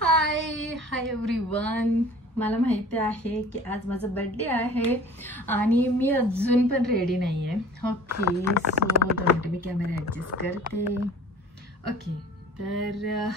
हाय hi everyone. मला माहिती आहे की आज माझा बर्थडे आहे आणि मी अजून पण रेडी नाही आहे. ओके, सो 2 मिनिटं मी कॅमेरा ॲडजस्ट करते. ओके, तर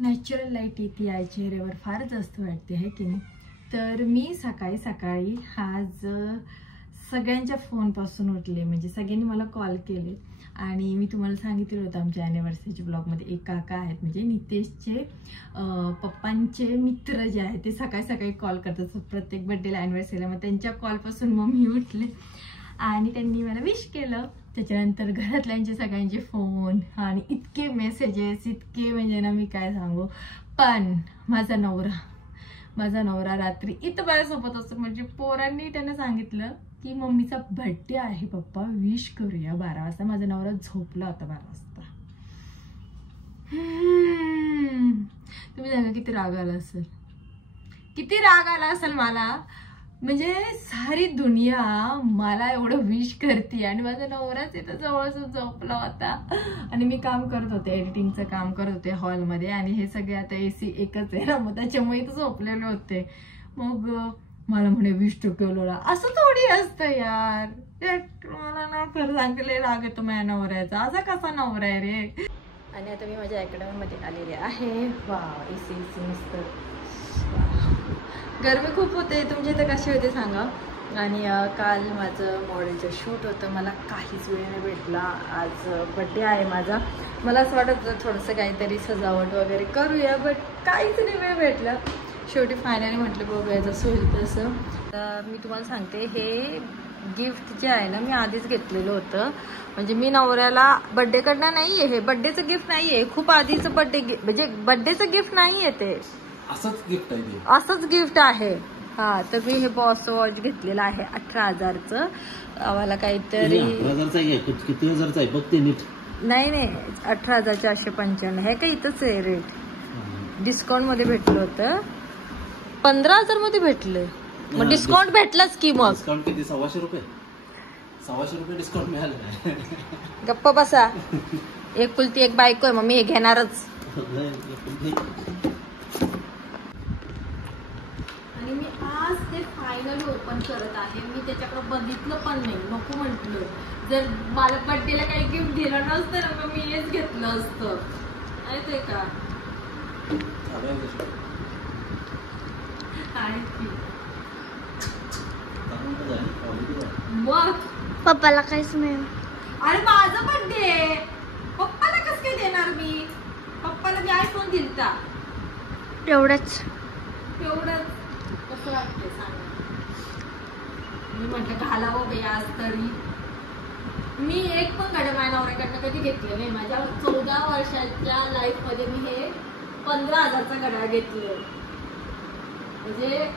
नॅचरल लाईट येते आहे चेहऱ्यावर, फार जास्त वाटते आहे की नाही. तर मी सकाळी सकाळी आज सगळ्यांच्या फोनपासून उठले, म्हणजे सगळ्यांनी मला कॉल केले आणि मी तुम्हाला सांगितलं होतं आमच्या ॲनिव्हर्सरीच्या ब्लॉगमध्ये एक काका आहेत, म्हणजे नितेशचे पप्पांचे मित्र जे आहेत ते सकाळी सकाळी कॉल करतात प्रत्येक बड्डेला ॲनिव्हर्सरीला. मग त्यांच्या कॉलपासून मग मी उठले आणि त्यांनी मला विश केलं. त्याच्यानंतर घरातल्यांचे सगळ्यांचे फोन आणि इतके मेसेजेस, इतके म्हणजे ना मी काय सांगू. पण माझा नवरा रात्री इथं माझ्यासोबत असतो, म्हणजे पोरांनी त्यांना सांगितलं की मम्मीचा बर्थडे आहे पप्पा, विश करूया 12 वाजता. माझा नवरा झोपला होता 12 वाजता. तुम्ही सांगा किती राग आला असेल मला. म्हणजे सारी दुनिया मला एवढं विश करते आणि माझा नवराच इथं जवळच झोपला होता. आणि मी काम करत होते, एडिटिंगचं काम करत होते हॉलमध्ये, आणि हे सगळे आता AC एकच आहे ना, मग त्याच्यामुळे इथं झोपलेले होते. मग मला म्हणे विश तो केला. असं थोडी असतं यार. मला ना खरं सांगले राग येतो माझ्या नवऱ्याचा. असा कसा नवरा आहे रे. आणि आता मी माझ्या अकॅडमीमध्ये आलेले आहे. वा, AC मस्त. गरमी खूप होते. तुमच्या इथं कशी होते सांगा. आणि काल माझं मॉडेलचं शूट होतं, मला काहीच वेळ नाही भेटला. आज बड्डे आहे माझा. मला असं वाटत होतं थोडंसं काहीतरी सजावट वगैरे करूया, बट काहीच नाही वेळ भेटला. शेवटी फायनली म्हटलं बघूया जसं होईल तसं. तर मी तुम्हाला सांगते, हे गिफ्ट जे आहे ना मी आधीच घेतलेलं होतं. म्हणजे मी नवऱ्याला बड्डेकडनं नाही आहे, हे बड्डेचं गिफ्ट नाही आहे, खूप आधीचं म्हणजे बड्डेचं गिफ्ट नाही आहे ते, असंच गिफ्ट आहे. हा, तर मी हे बॉस वॉच घेतलेलं आहे 18,000चं. आम्हाला काहीतरी किती हजारचं आहे बघते नीट. नाही 18,495 हे काही इथंच आहे रेट. डिस्काउंट मध्ये भेटलं होतं, 15,000 मध्ये भेटलं. मग डिस्काउंट भेटलाच की. मग डिस्काउंट किती? 1,200 रुपये. 1,200 रुपये डिस्काउंट मिळालं. गप्प बसा. एकुलती एक बायको आहे, मग मी हे घेणारच. आणि मी आज ते फायनली ओपन करत आहे. मी त्याच्याकडे बघितलं पण नाही, नको म्हटलं. जर मला बर्थडेला काही गिफ्ट दिलं नसतं ना मग मी हेच घेतलं असतं. माहितीये का. मग पप्पाला काहीच नाही. अरे माझा बर्थडे, पप्पाला कसं काय देणार मी. पप्पाला मी आयफोन दिलता. एवढंच कसं वाटतंय सांगा. मी म्हटलं घालावं बाई आज तरी. मी एक पण घड्याळ माझ्या नवऱ्याकडनं कधी घेतलं नाही. माझ्या 14 वर्षाच्या लाईफ मध्ये मी हे 15,000चं घड्याळ घेतलं. म्हणजे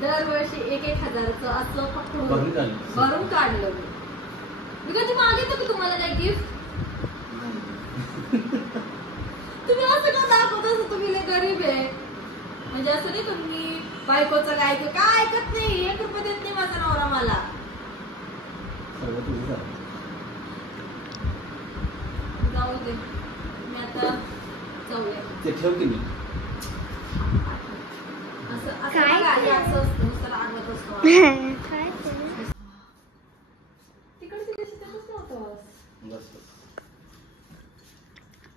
दरवर्षी 1,000चं असं पकडून भरून काढलं. मी कधी मागितलं की तुम्हाला काय गिफ्ट. तुम्ही असं का दाखवत, तुम्ही लय गरीब आहे. म्हणजे असं नाही तुम्ही बायकोचं काय ऐकत नाही. 1 रुपये देत नाही माझा नवरा मला. जाऊ दे, मी आता जाऊया. ते ठेव की मी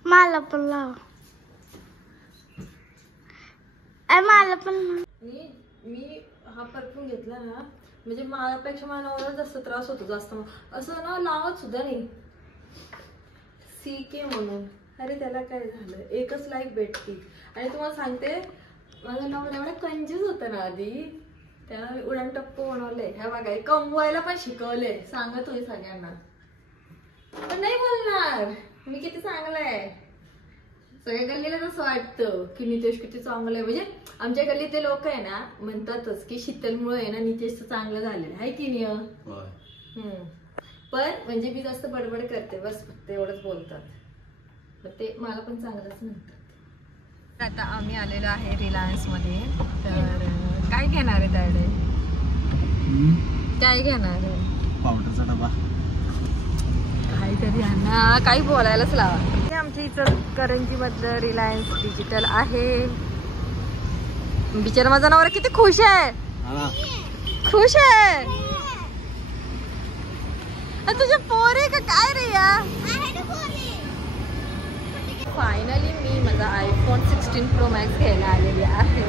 मला पण लाव. मला पण. मी हा परफ्यूम घेतला ना, म्हणजे माझ्यापेक्षा माझ्या नवऱ्याला जास्त त्रास होतो. जास्त असं ना लावत सुद्धा नाही. CK म्हणून. अरे त्याला काय झालं, एकच लाईफ भेटती. आणि तुम्हाला सांगते, माझा नवरा एवढा कंजूस होता ना आधी, त्याला उडान टप्पू बनवले. ह्या बघा, कमवायला पण शिकवले. सांगत होय सगळ्यांना, पण नाही बोलणार मी किती चांगलं आहे. सगळ्या गल्लीला तसं वाटतं की नितेश किती चांगलं आहे. म्हणजे आमच्या गल्लीतले लोक आहे ना म्हणतातच की शीतलमुळे आहे ना नितेशचं चांगलं झालेलं आहे की नाही. पण म्हणजे मी जास्त बडबड करते, बस फक्त एवढंच बोलतात. पण ते मला पण चांगलंच म्हणतात. आता आम्ही आलेलो आहे रिलायन्स मध्ये. तर काय घेणार आहे त्याकडे, काय घेणार आहे. पावडरचा डबा काहीतरी यांना काही बोलायलाच लावा. आमच्या इचलकरंजी मधलं रिलायन्स डिजिटल आहे. बिचारा माझा नवरा किती खुश आहे. खुश आहे. तुझ्या पोरे का काय रे या. फायनली मी माझा iPhone 16 Pro Max घ्यायला आलेली आहे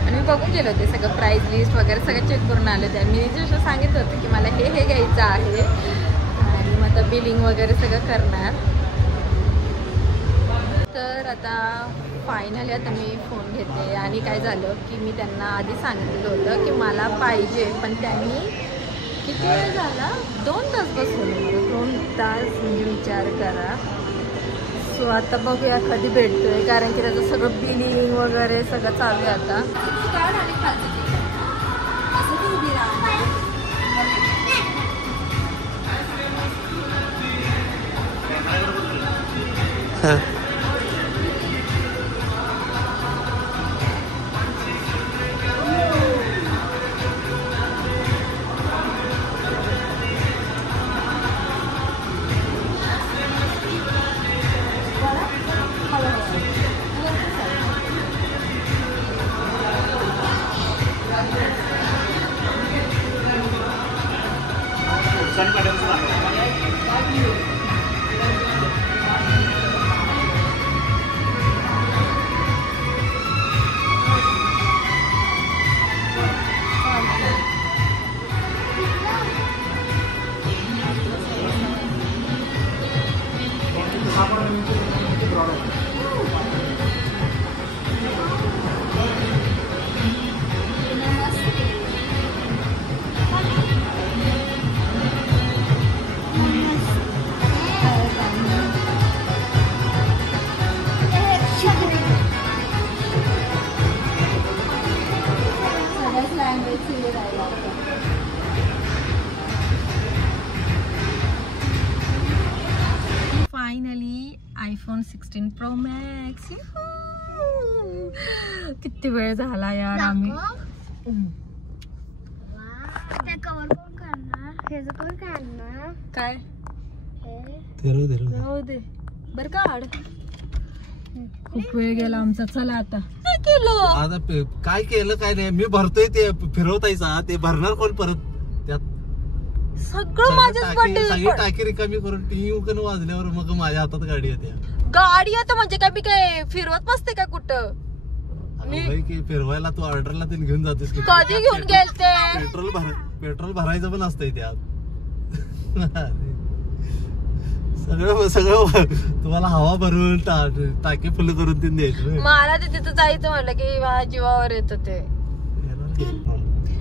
आणि मी बघून गेले होते सगळं प्राइस लिस्ट वगैरे सगळं चेक करून आले होते. मी जसं सांगितलं होतं की मला हे घ्यायचं आहे आणि मग आता बिलिंग वगैरे सगळं करणार. तर आता फायनली आता मी फोन घेते. आणि काय झालं की मी त्यांना आधी सांगितलं होतं की मला पाहिजे, पण त्यांनी किती वेळ झाला 2 तास बसवलं. 2 तास म्हणजे विचार करा. सो आता बघूया कधी भेटतोय, कारण की त्याचं सगळं बिलिंग वगैरे सगळं चालू आहे आता. Finally iPhone 16 Pro Max. किती वेळ झाला यार. आम्ही कवर कोण करणार. हेच कोण करणार. काय राहू दे बर काढ. खूप वेळ गेला आमचा. चला आता काय केलं. आता काय केलं काय नाही. मी भरतोय ते फिरवतायचा, ते भरणार कोण परत. त्यात सगळं माझ्याच सगळी टाकी रिकामी करून टीव्ही वाजल्यावर मग माझ्या हातात गाडी येते. गाडी आता म्हणजे काय मी काय फिरवत बसते का कुठं. की फिरवायला तू ऑर्डरला ते घेऊन जातेस. कधी घेऊन गेलते. पेट्रोल भरायचं पण असतंय त्यात. सगळं तुम्हाला हवा भरून टाकी फुल करून ते द्यायचं. मला ते तिथं जायचं म्हटलं की माझ्या जीवावर येतं ते.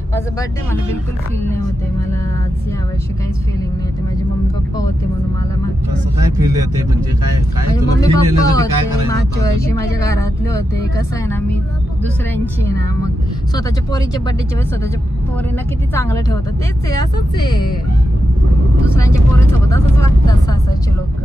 माझा बर्थडे मला बिलकुल फील नाही होते. मला आज यावर्षी काहीच फिलिंग नाही होते. माझे मम्मी पप्पा होते म्हणून मला मागच्या काय फील येते म्हणजे काय माझे मम्मी पप्पा होते मागच्या वर्षी माझ्या घरातले होते. कसं आहे ना, मी दुसऱ्यांची ना मग स्वतःच्या पोरीच्या बर्थडेच्या वेळेस स्वतःच्या पोरींना किती चांगलं ठेवतात. तेच आहे, असंच आहे. दुसऱ्यांच्या पोरीसोबत असंच वागतात सासरचे लोक.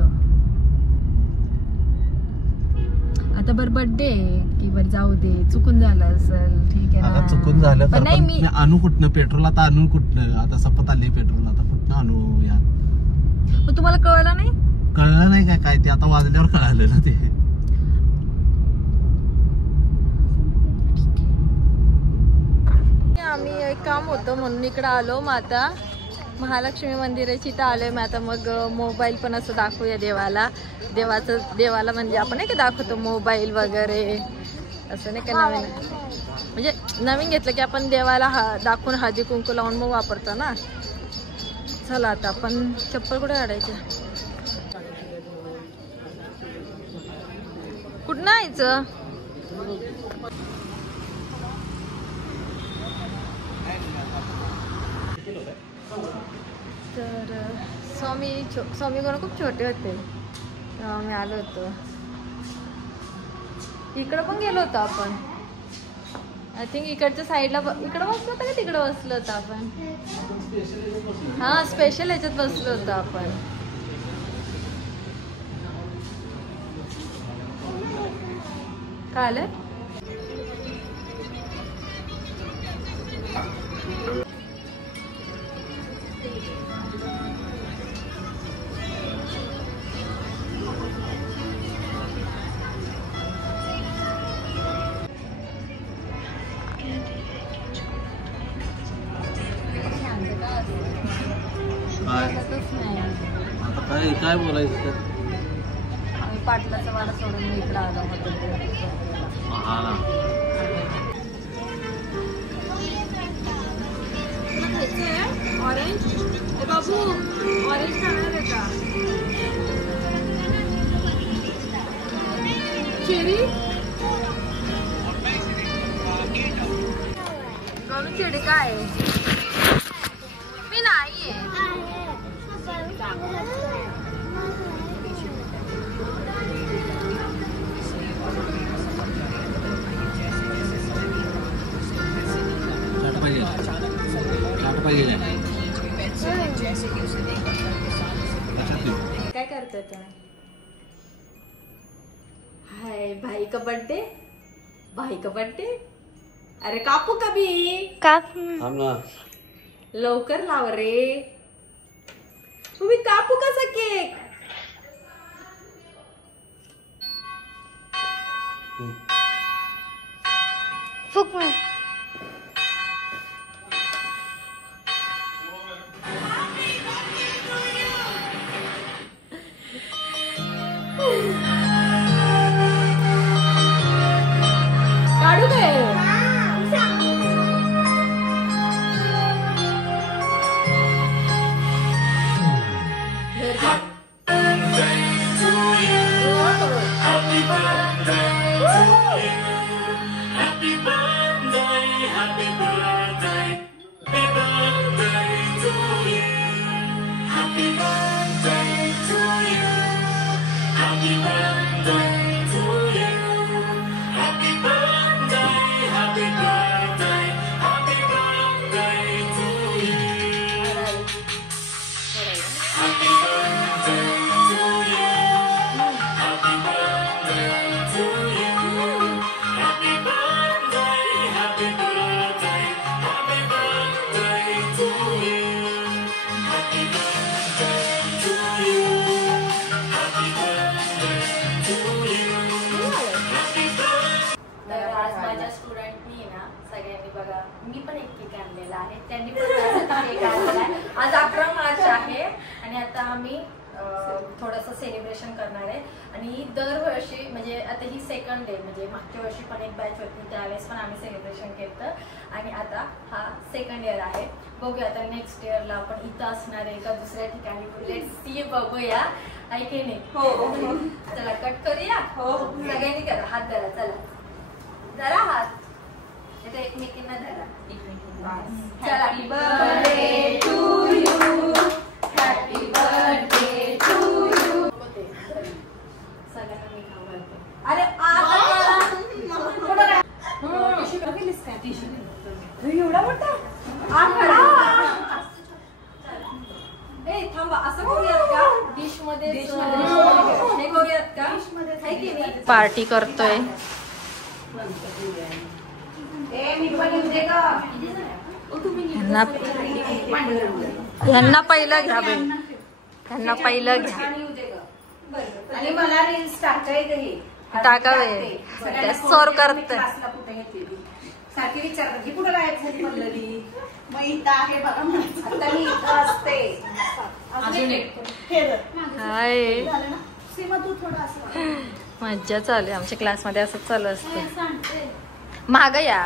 आता बरं बर्थडे की बरं जाऊ दे, चुकून झालं असेल ठीक आहे ना. चुकून झालं पण नाही मी आणू कुठनं पेट्रोल. आता आणून कुठनं. आता सपत आले पेट्रोल. आता कुठनं आणू यार. मग तुम्हाला कळलं नाही. कळलं नाही काय ते आता वाजल्यावर कळालं ना ते. आम्ही एक काम होतं म्हणून इकडे आलो. मग आता महालक्ष्मी मंदिराची इथं आलोय. मग आता मग मोबाईल पण असं दाखवूया देवाला. देवाला म्हणजे आपण नाही का दाखवतो मोबाईल वगैरे असं नाही का. नवीन म्हणजे नवीन घेतलं की आपण देवाला दाखवून हळदी कुंकू लावून मग वापरतो ना. चला आता आपण चप्पल कुठे काढायचे. कुठं यायचं. तर स्वामीगण खूप छोटे होते तेव्हा आम्ही आलो होतो. इकडं पण गेलो होतो आपण. आय थिंक इकडच्या साईडला इकडं बसलो होतं का तिकडं बसलो होतं आपण. हा स्पेशल ह्याच्यात बसलो होतो आपण. काय आलं. काय बोलायचं तर? आम्ही पाटलाचा वाडा सोडून इकडे आलो होतो. हा ना. ऑरेंज बाबू ऑरेंज खाणार आहे का? चेरी गणू चेरी काय मी नाहीये. काय करतोय तुम्ही? हाय भाई का बर्थडे. भाई का बर्थडे. अरे कापू कभी लवकर लाव रे. तुम्ही कापू कसा केक? फुक में काढू काय? मी पण एक केक आणलेला आहे. त्यांनी पण केक आणलेला आहे. आज 11 मार्च आहे आणि आता आम्ही थोडंसं सेलिब्रेशन करणार आहे. आणि दरवर्षी म्हणजे आता ही सेकंड डे म्हणजे मागच्या वर्षी पण एक बॅच होती त्यावेळेस पण आम्ही सेलिब्रेशन केलं आणि आता हा सेकंड इयर आहे. बघूया आता नेक्स्ट इयरला आपण इथं असणार आहे का दुसऱ्या ठिकाणी. लेट्स सी बघूया आहे की नाही. हो चला कट करूया. हो सगळ्यांनी करा. हात धरा. चला धरा हात. एकमेकींना धरा. चला happy birthday to you. Happy birthday to you. सगळ्यांना मी खाऊ घालते. अरे एवढा मोठा थांबा. असं करूयात का डिश मध्ये हे करूयात का? पार्टी करतोय. ह्यांना पहिलं घ्या बाई. ह्यांना पहिलं घ्या. आणि मला रील्स टाकायचे टाकावे सर करते. सारखी विचारतात की कुठं गायब झाली पल्लवी. मग इथं आहे बघा. आता मी इथं असते. हाय सीमा तू थोडं असं. मज्जा चालू आहे आमच्या क्लासमध्ये. असंच चालू असतं. माग या.